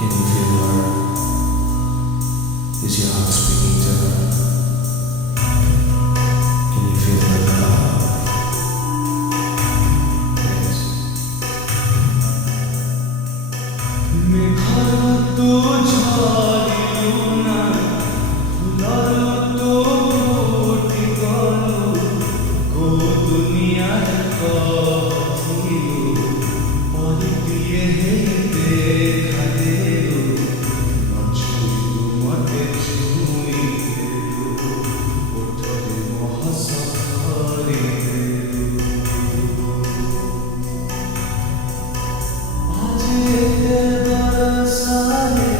Can you feel her? Is your heart speaking to her? Can you feel her love? Yes. মেঘাতো ঝরিল না, ফুলতো ফুটি গল, কো দুনিয়ার কহিল, পরে দিয়ে দেখা দেল, নছুইল মতে ছুঁই দেল, ওঠরে মহাসফরে দেল। আজ এতে বরসালে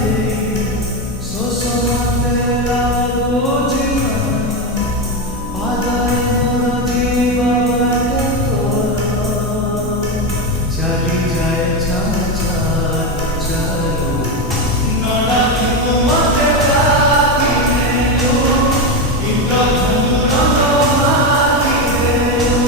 শোষণে লাগো জীবন, পাদায় মোর জীবনে তোরা, চালি যায় চাচার চালো, নড়াকি তোমাকে ডাকি নেলো, ইন্দ্রধনু রঙমাকি দেলো।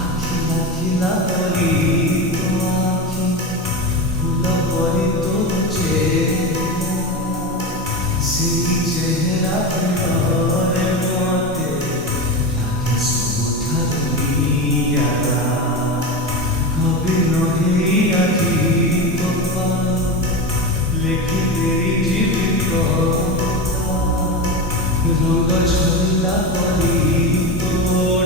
আখিলা বলি তো আখি, ফুল পরি তো চেহারা, সেই চেহারা ফুলরে মতে লাগে সমুঠা দুনিয়ারা, কবে নহে আজি তোপা লেখি তেরি জীবিত রঙ ঝুলা পরি তো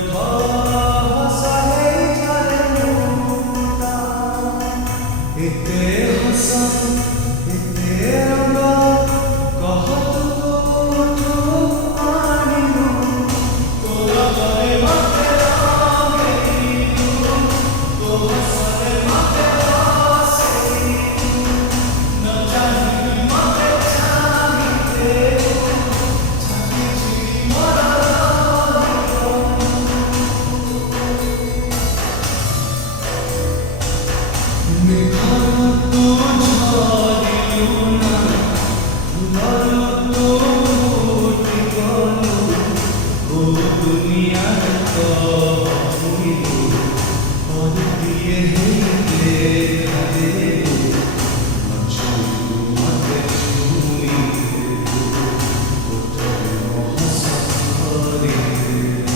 ঠসাহে ঝরে মুক্তা, এতে হসন এতে রঙ কহত কোঠো আনিনু, তোরা বলে মতে রঙেইনু, তো হসনে মতে হসেইনু, ন জানি মতে জানিতে ছাতি ছিড়ি মরা মেঘাতো ঝরিল না, ফুলতো ফুটি গল, ও দুনিয়ার কহিল, পরে দিয়ে দেখা দেল, নছুইল মতে ছুঁই দেল, ওঠরে মহাসফরে দেল।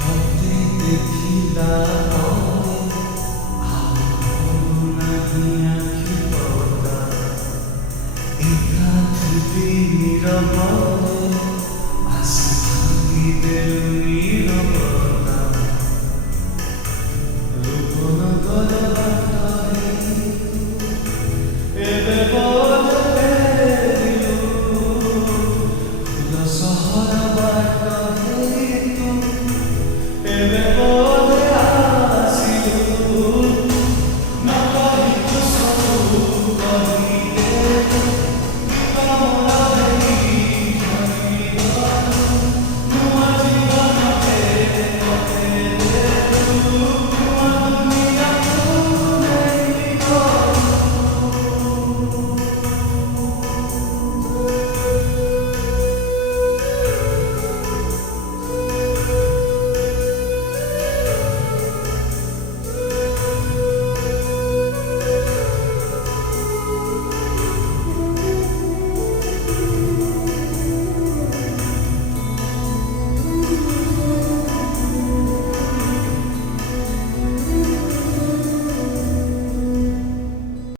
পথে দেখিলা পরে আর নাহি আখি পর্দা, একা থিবি নীরবরে